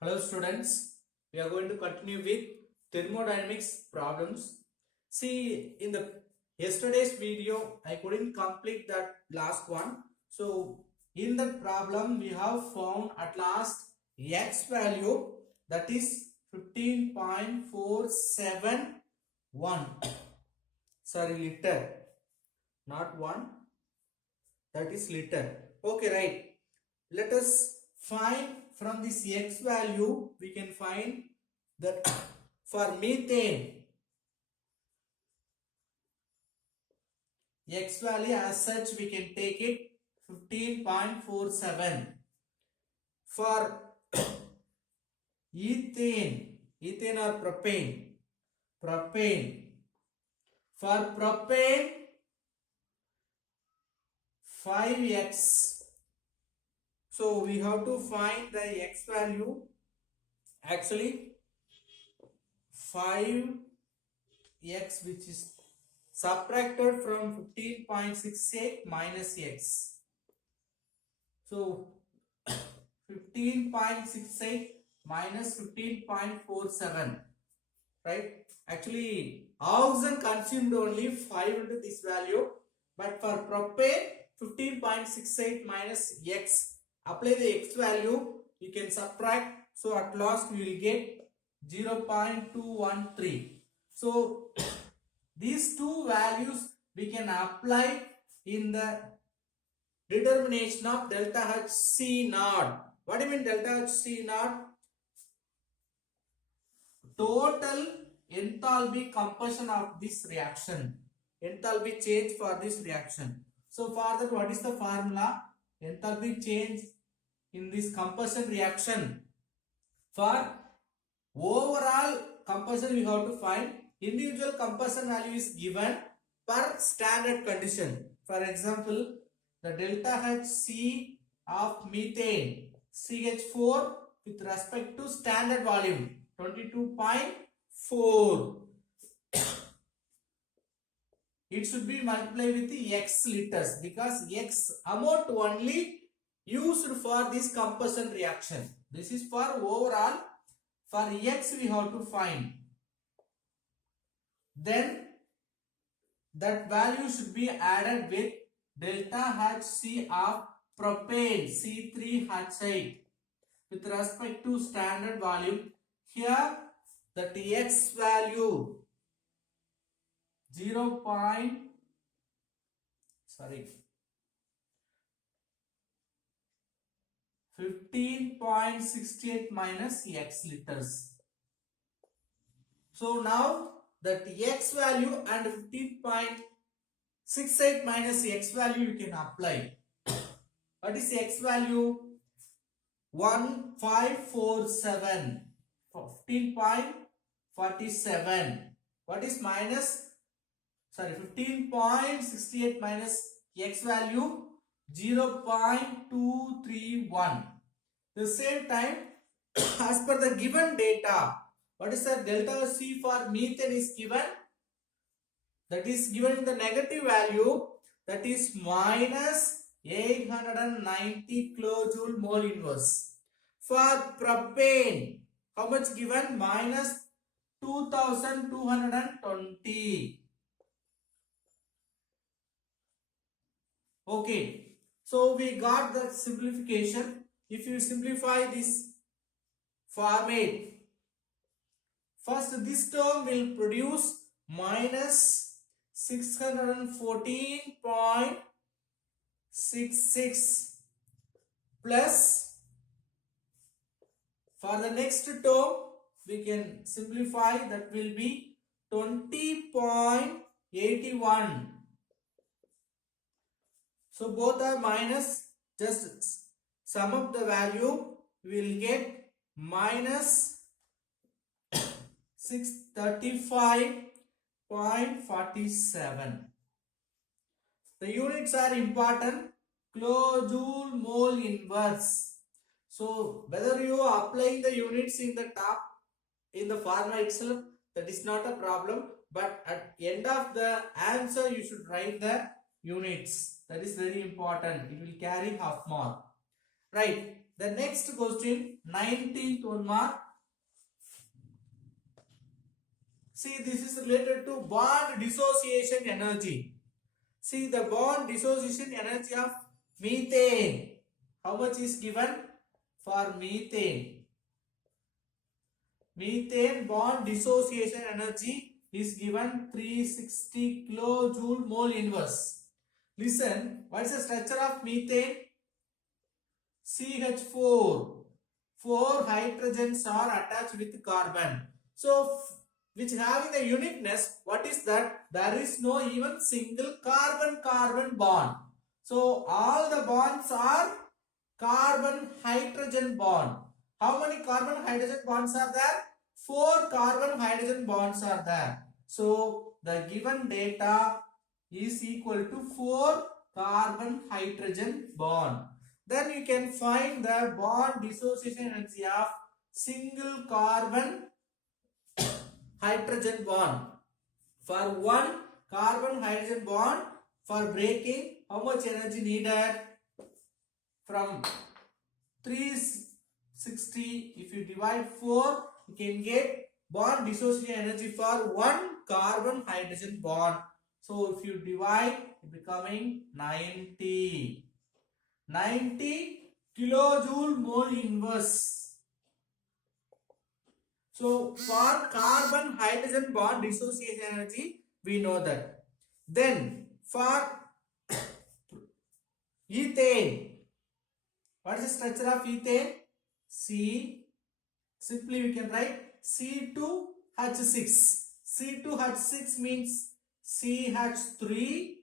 Hello students, we are going to continue with thermodynamics problems. See, in the yesterday's video, I couldn't complete that last one. So, in that problem, we have found at last x value, that is 15.471. Sorry, liter, not 1, that is liter. Okay, right. Let us find from this x value, we can find that for methane, x value as such we can take it 15.47. For ethane or propane, for propane 5x. So we have to find the x value, actually 5x, which is subtracted from 15.68 minus x. So 15.68 minus 15.47, right? Actually, oxygen consumed only 5 into this value, but for propane 15.68 minus x, apply the x value, you can subtract, so at last we will get 0.213. So these two values we can apply in the determination of delta H C naught. What do you mean delta H C naught? Total enthalpy compression of this reaction, enthalpy change for this reaction. So for that, what is the formula? Enthalpy change in this compression reaction. For overall compression, we have to find individual compression value is given per standard condition. For example, the delta Hc of methane CH4 with respect to standard volume 22.4. It should be multiplied with the x liters, because x amount only used for this compression reaction. This is for overall. For x we have to find. Then that value should be added with delta Hc of propane C3H8 with respect to standard volume. Here that x value 15.68 minus x liters. So now that x value and 15.68 minus x value you can apply. What is x value? 1547. 15.47. What is minus? 15.68 minus x value 0.231. The same time, as per the given data, what is the delta C for methane is given? That is given in the negative value, that is minus 890 kilojoule mole inverse. For propane, how much given? Minus 2220. Okay, so we got the simplification. If you simplify this format, first this term will produce minus 614.66 plus, for the next term we can simplify, that will be 20.81. So both are minus, just sum up the value, we will get minus 635.47. The units are important. Kilojoule mole inverse. So whether you are applying the units in the top, in the formula itself, that is not a problem, but at end of the answer you should write the units. That is very important. It will carry half mark. Right. The next question, 19th one mark. See, this is related to bond dissociation energy. See, the bond dissociation energy of methane. How much is given for methane? Methane bond dissociation energy is given 360 kilojoule mole inverse. Listen, what is the structure of methane? CH4. 4 hydrogens are attached with carbon. So, which having the uniqueness, what is that? There is no even single carbon-carbon bond. So, all the bonds are carbon-hydrogen bond. How many carbon-hydrogen bonds are there? 4 carbon-hydrogen bonds are there. So, the given data is equal to 4 carbon-hydrogen bond. Then you can find the bond dissociation energy of single carbon hydrogen bond. For one carbon hydrogen bond, for breaking, how much energy needed? From 360, if you divide 4, you can get bond dissociation energy for one carbon hydrogen bond. So if you divide, it becoming 90 kilojoule mole inverse. So for carbon hydrogen bond dissociation energy, we know that. Then for ethane, what is the structure of ethane? Simply we can write C2H6. C2H6 means CH3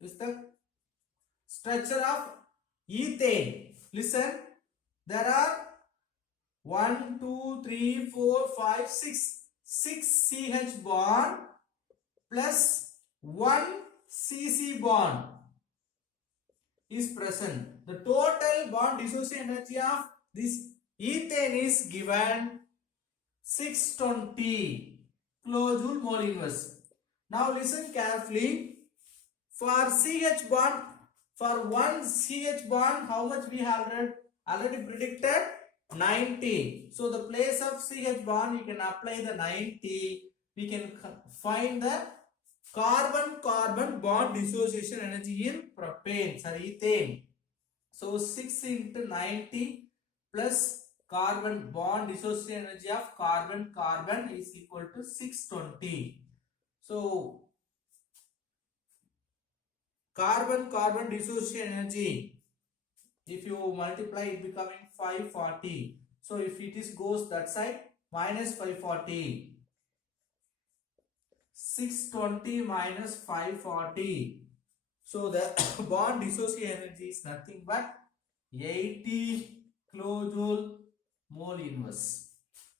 is the structure of ethane. Listen, there are 1, 2, 3, 4, 5, 6 CH bond plus 1 CC bond is present. The total bond dissociation energy of this ethane is given 620 kilojoule mole inverse. Now listen carefully. For CH bond, for one CH bond, how much we have already predicted? 90. So the place of CH bond, you can apply the 90. We can find the carbon-carbon bond dissociation energy in propane, sorry, ethane. So 6 into 90 plus carbon bond dissociation energy of carbon-carbon is equal to 620. So carbon-carbon dissociation energy, if you multiply, it becoming 540. So if it is goes that side, minus 540. 620 minus 540. So the bond dissociation energy is nothing but 80 kilojoule mole inverse.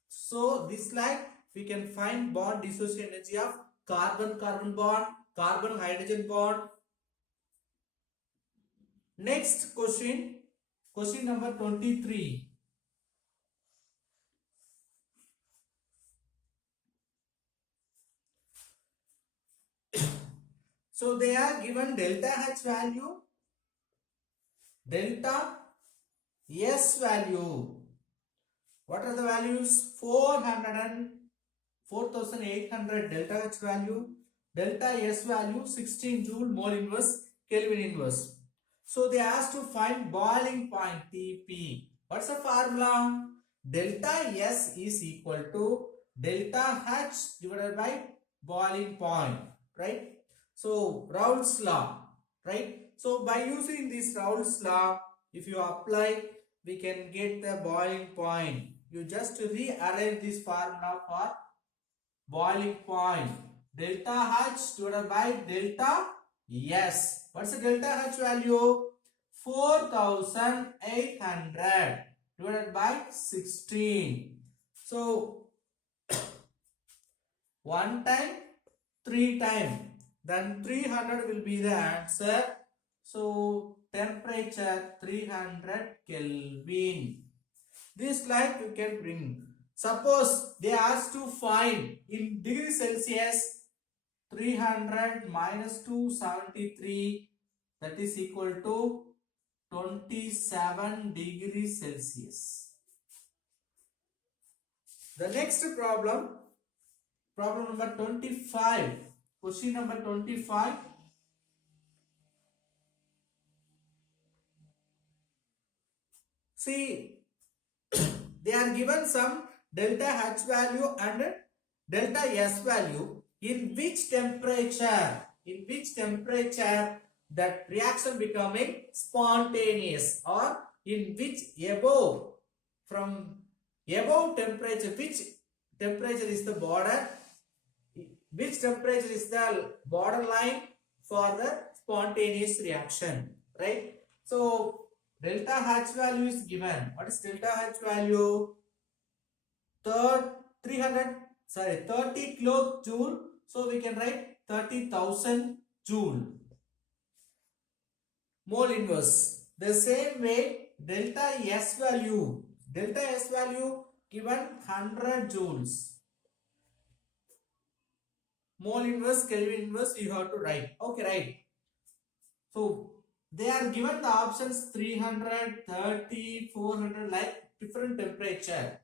So this like we can find bond dissociation energy of carbon-carbon bond, carbon-hydrogen bond. Next question, question number 23. So they are given delta H value, delta S value. What are the values? 400 and 4800 delta H value, delta S value 16 joule mole inverse, Kelvin inverse. So they asked to find boiling point Tp. What's the formula? Delta S is equal to delta H divided by boiling point, right? So Raoult's law, right? So by using this Raoult's law, if you apply, we can get the boiling point. You just rearrange this formula for boiling point. Delta H divided by delta S. What's the delta H value? 4800 divided by 16. So 1 time, 3 time. Then 300 will be the answer. So temperature 300 Kelvin. This like you can bring. Suppose they ask to find in degree Celsius 300 minus 273 that is equal to 27 degrees Celsius. The next problem number 25. Question number 25. See, they are given some delta H value and delta S value. In which temperature that reaction becoming spontaneous, or in which above temperature, which temperature is the border, which temperature is the borderline for the spontaneous reaction, right? So delta H value is given. What is delta H value? 30 kilojoule. So we can write 30,000 joule. Mole inverse. The same way delta S value given 100 joules. Mole inverse, Kelvin inverse you have to write. Okay, right. So they are given the options 300, 30, 400, like different temperature.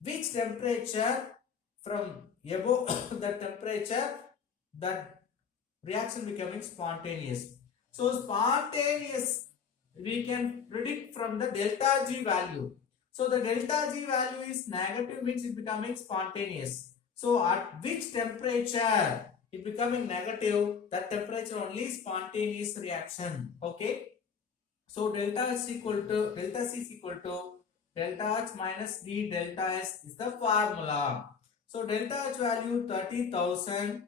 Which temperature from above the temperature that reaction becoming spontaneous? So spontaneous we can predict from the delta G value. So the delta G value is negative, means it becoming spontaneous. So at which temperature it becoming negative, that temperature only spontaneous reaction. Okay. So delta C is equal to delta H minus D delta S is the formula. So delta H value 30,000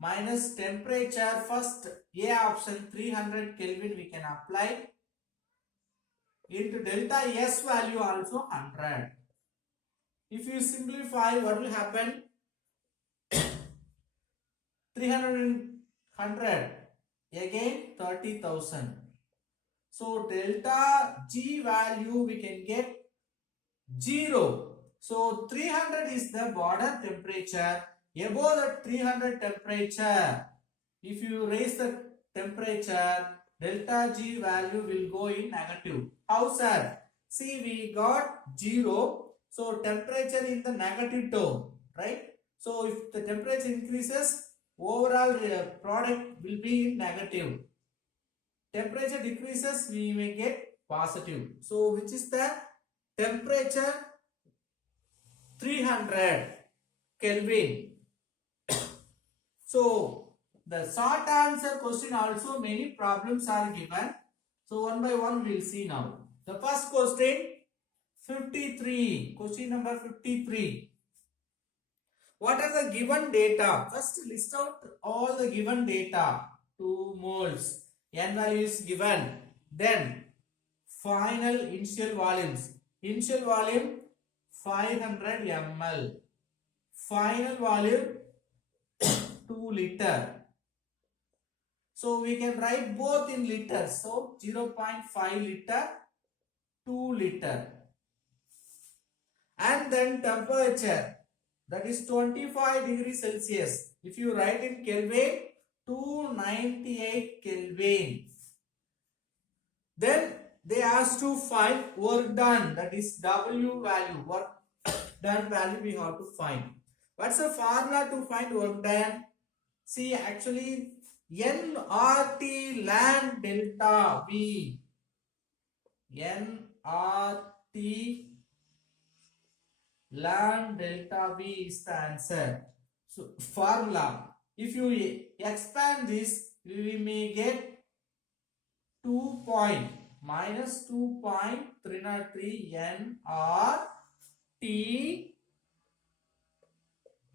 minus temperature, first A option 300 Kelvin we can apply, into delta S value also 100. If you simplify, what will happen? 300 and 100 again 30,000. So delta G value we can get 0. So 300 is the border temperature. Above the 300 temperature, if you raise the temperature, delta G value will go in negative. How, sir? See, we got 0. So temperature in the negative term, right? So if the temperature increases, overall product will be in negative. Temperature decreases, we may get positive. So which is the temperature? 300 Kelvin. So the short answer question also many problems are given. So one by one we will see now. The first question 53. Question number 53. What are the given data? First list out all the given data. 2 moles. N value is given. Then final initial volumes. Initial volume 500 ml. Final volume 2 liter. So we can write both in liters. So 0.5 liter, 2 liter. And then temperature, that is 25 degrees Celsius. If you write in Kelvin, 298 Kelvin. Then they ask to find work done, that is W value, work done value we have to find. What's the formula to find work done? See, actually nRT ln delta V. nRT ln delta V is the answer. So formula, if you expand this, we may get 2 minus 2.303 nRT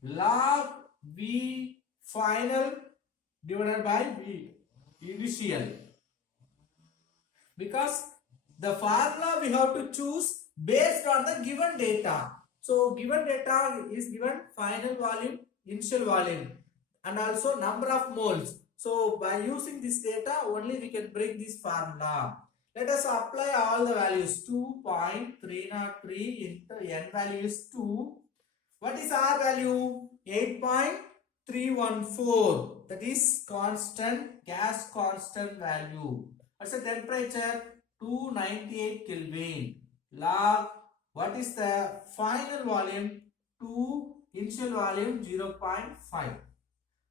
log V final divided by V initial. Because the formula we have to choose based on the given data. So given data is given final volume, initial volume, and also number of moles. So by using this data only we can bring this formula. Let us apply all the values. 2.303 into n value is 2. What is R value? 8.314. that is constant, gas constant value. What's the temperature? 298 Kelvin. Log, what is the final volume? 2, initial volume 0.5.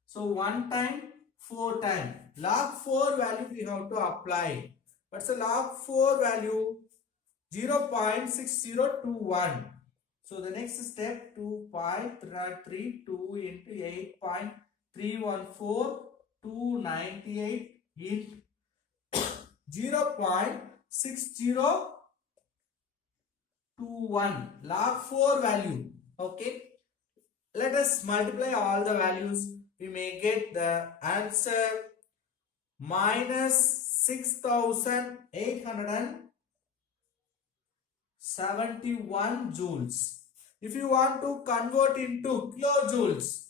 So 1 time, 4 time. Log 4 value we have to apply. What's the log 4 value? 0.6021. So the next step, 2.332 into 8.314, 298 into 0.6021. Log 4 value. Okay. Let us multiply all the values. We may get the answer minus 6,871 joules. If you want to convert into kilojoules,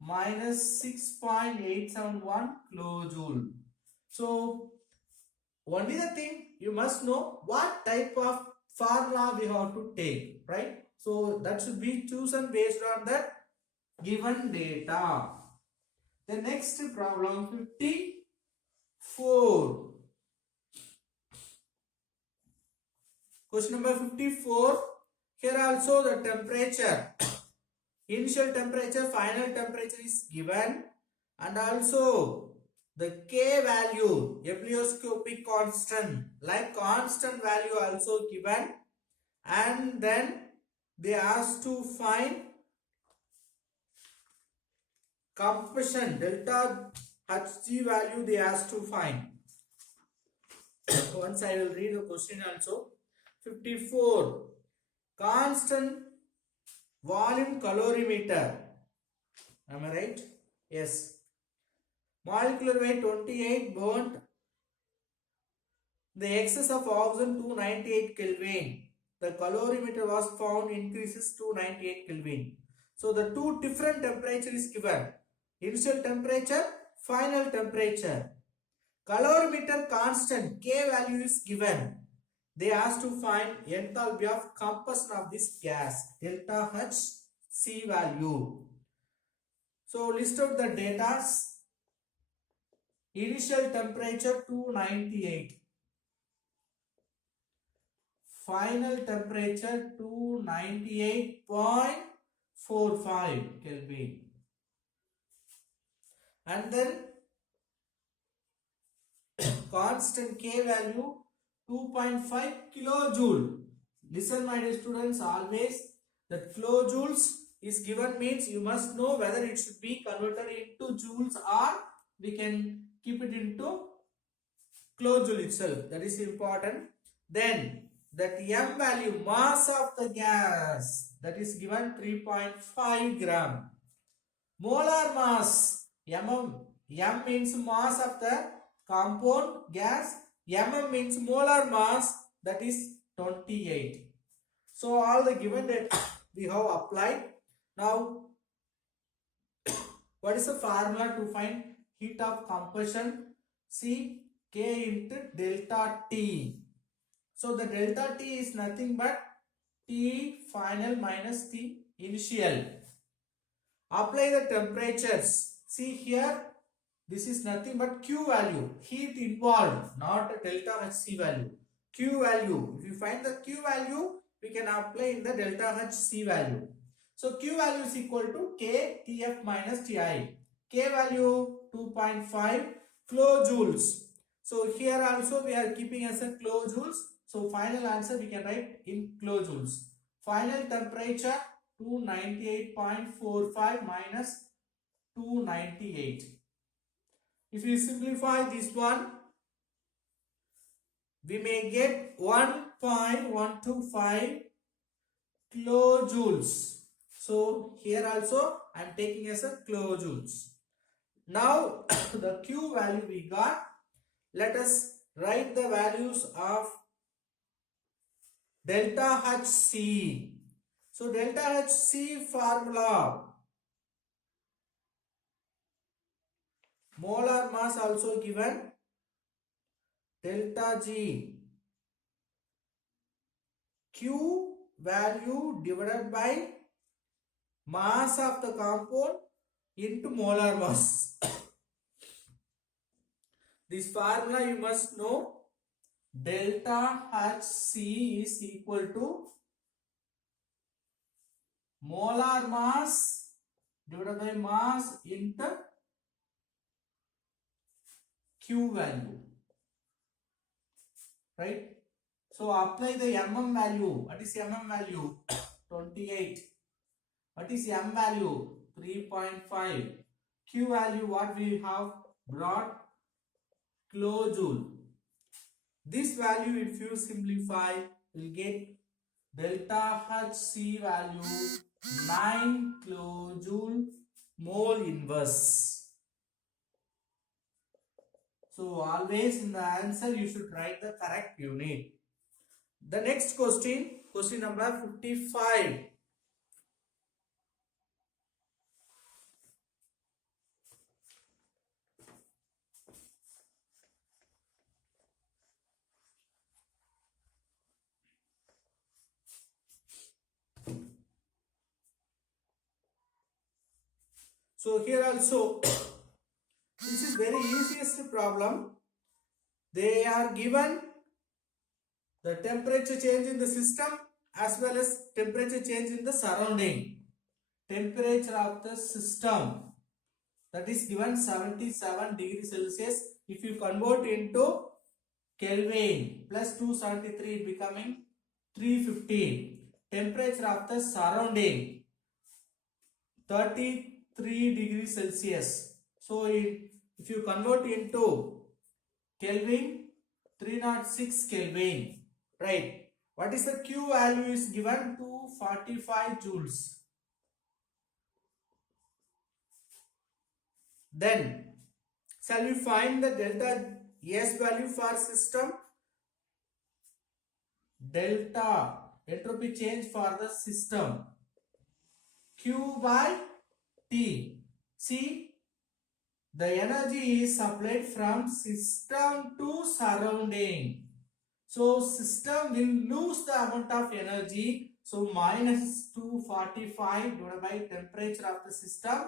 minus 6.871 kilojoule. So only the thing you must know what type of formula we have to take, right? So that should be chosen based on the given data. The next problem 54. Question number 54. Here also the temperature, initial temperature, final temperature is given, and also the K value, epleoscopic constant, like constant value also given, and then they asked to find compression, delta Hg value they asked to find. Once I will read the question also. 54. Constant volume calorimeter. Am I right? Yes. Molecular weight 28 burnt. The excess of oxygen 298 Kelvin. The calorimeter was found increases to 98 Kelvin. So the two different temperature is given. Initial temperature, final temperature. Calorimeter constant K value is given. They asked to find enthalpy of combustion of this gas, delta Hc value. So list out the data. Initial temperature 298. Final temperature 298.45 Kelvin. And then constant K value 2.5 kilojoule. Listen my dear students, always that kilojoules is given means you must know whether it should be converted into joules or we can keep it into kilojoule itself. That is important. Then that M value, mass of the gas, that is given 3.5 gram. Molar mass, M means mass of the compound gas, mm means molar mass, that is 28. So all the given data we have applied. Now what is the formula to find heat of combustion? See, K into delta T. So the delta T is nothing but T final minus T initial. Apply the temperatures. See here, this is nothing but Q value, heat involved, not a delta Hc value. Q value. If you find the Q value, we can apply in the delta Hc value. So Q value is equal to K Tf minus Ti. K value 2.5 kilojoules. So here also we are keeping as a kilojoules. So final answer we can write in kilojoules. Final temperature 298.45 minus 298. If you simplify this one, we may get 1.125 kilojoules. So here also I am taking as a kilojoules. Now the Q value we got. Let us write the values of delta Hc. So delta Hc formula, molar mass also given, delta G, Q value divided by mass of the compound into molar mass. This formula you must know. Delta Hc is equal to molar mass divided by mass into Q value, right? So apply the mm value. What is mm value? 28. What is m value? 3.5. Q value what we have brought? Kilojoule. This value if you simplify will get delta Hc value 9 kilojoule mole inverse. So always in the answer you should write the correct unit. The next question number 55. So here also this is very easiest problem. They are given the temperature change in the system as well as temperature change in the surrounding. Temperature of the system, that is given 77 degrees Celsius. If you convert into Kelvin, plus 273 becoming 315. Temperature of the surrounding 33 degrees Celsius. So if you convert into Kelvin, 306 Kelvin, right? What is the Q value is given? 245 joules. Then shall we find the delta S value for system? Delta entropy change for the system, Q by T. See, the energy is supplied from system to surrounding. So system will lose the amount of energy. So minus 245 divided by temperature of the system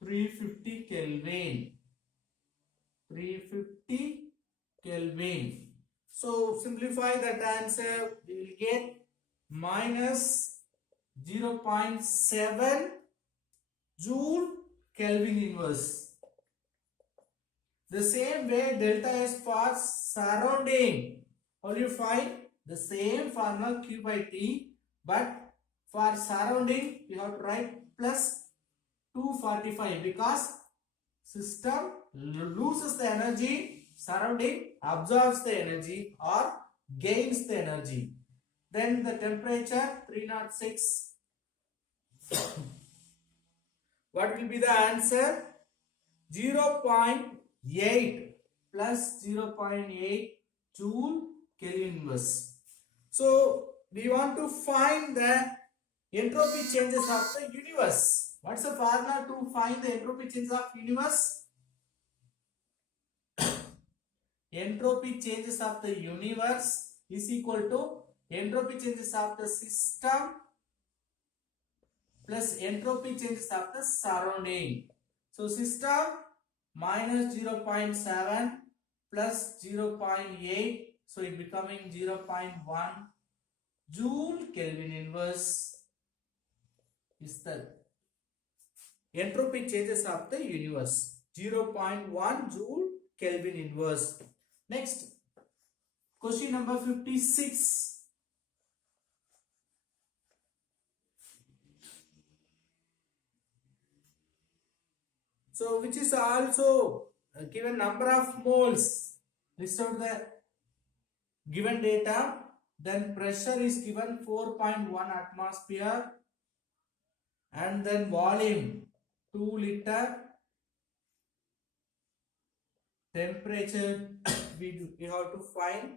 350 Kelvin. 350 Kelvin. So simplify that answer, we will get minus 0.7 joule Kelvin inverse. The same way delta S for surrounding. How do you find? The same formula Q by T, but for surrounding you have to write plus 245 because system loses the energy, surrounding absorbs the energy or gains the energy. Then the temperature 306. What will be the answer? 0.8 plus 0.8 joule Kelvin inverse. So we want to find the entropy changes of the universe. What's the formula to find the entropy changes of universe? Entropy changes of the universe is equal to entropy changes of the system plus entropy changes of the surrounding. So system minus 0.7 plus 0.8, so it becoming 0.1 joule Kelvin inverse is the entropy changes of the universe. 0.1 joule Kelvin inverse. Next, question number 56. So which is also given number of moles. List out the given data. Then pressure is given 4.1 atmosphere. And then volume 2 liter. Temperature we have to find.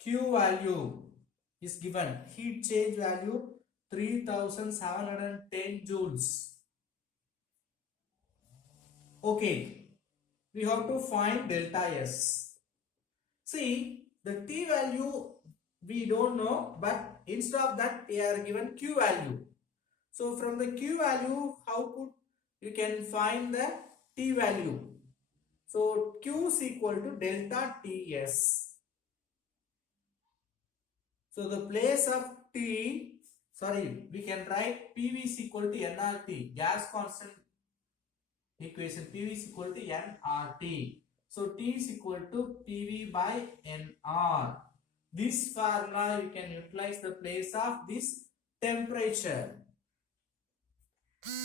Q value is given. Heat change value 3710 joules. Okay, we have to find delta S. See, the T value we don't know, but instead of that they are given Q value. So from the Q value, how could you can find the T value. So Q is equal to delta Ts. So the place of T, sorry, we can write PV is equal to nRT, gas constant equation. PV is equal to nRT. So T is equal to PV by nR. This formula you can utilize the place of this temperature.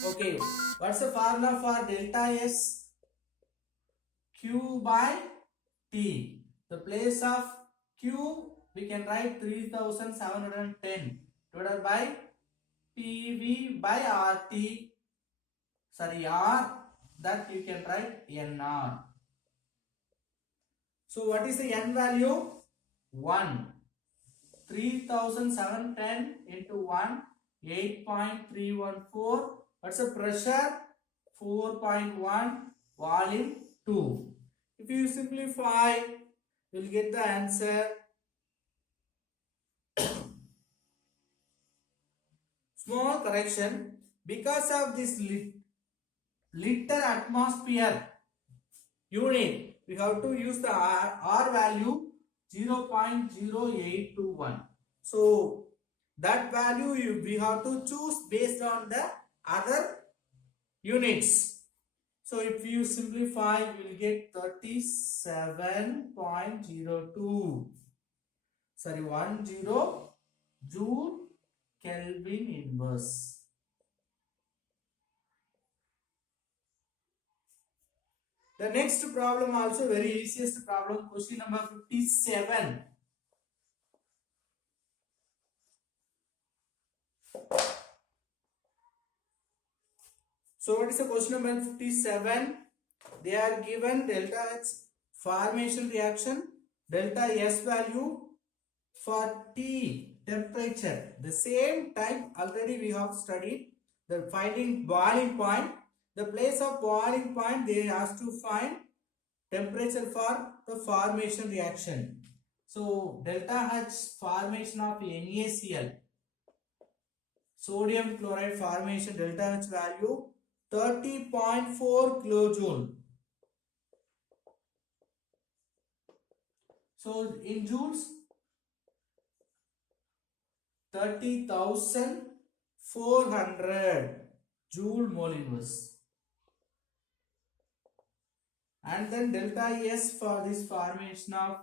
Okay, what's the formula for delta S? Q by T. The place of Q we can write 3710 divided by PV by RT. Sorry, R, that you can write NR. So what is the N value? 1. 3710 into 1, 8.314. What's the pressure? 4.1. Volume 2. If you simplify, you will get the answer. Small correction. Because of this liter atmosphere unit, we have to use the R value 0.0821. So that value we have to choose based on the other units. So if you simplify, you will get 37.02. Sorry, 10 Joule Kelvin inverse. The next problem also very easiest problem, question number 57. So what is the question number 57? They are given delta H formation reaction, delta S value for T temperature. The same time already we have studied the finding boiling point. The place of boiling point they have to find temperature for the formation reaction. So delta H formation of NaCl, sodium chloride formation, delta H value 30.4 kilojoule. So in joules, 30,400 joule mole inverse. And then delta S for this formation of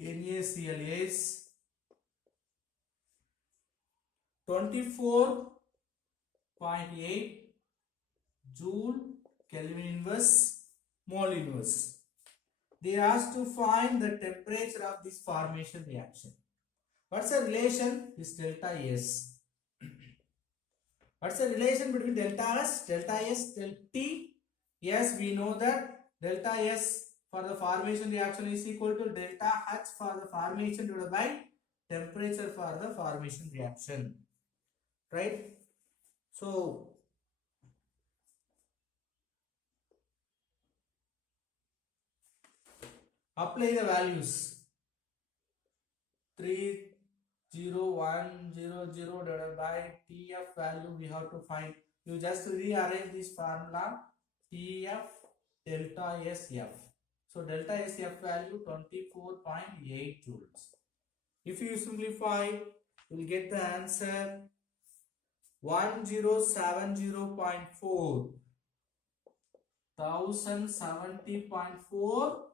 NaCl is 24.8 joule Kelvin inverse mole inverse. They asked to find the temperature of this formation reaction. What's the relation? This delta S. What's the relation between delta S, delta T? Yes, we know that delta S for the formation reaction is equal to delta H for the formation divided by temperature for the formation reaction. Right? So apply the values. 30100 divided by TF value we have to find. You just rearrange this formula. TF delta SF. So delta SF value 24.8 joules. If you simplify, you will get the answer 1070.4. 1070.4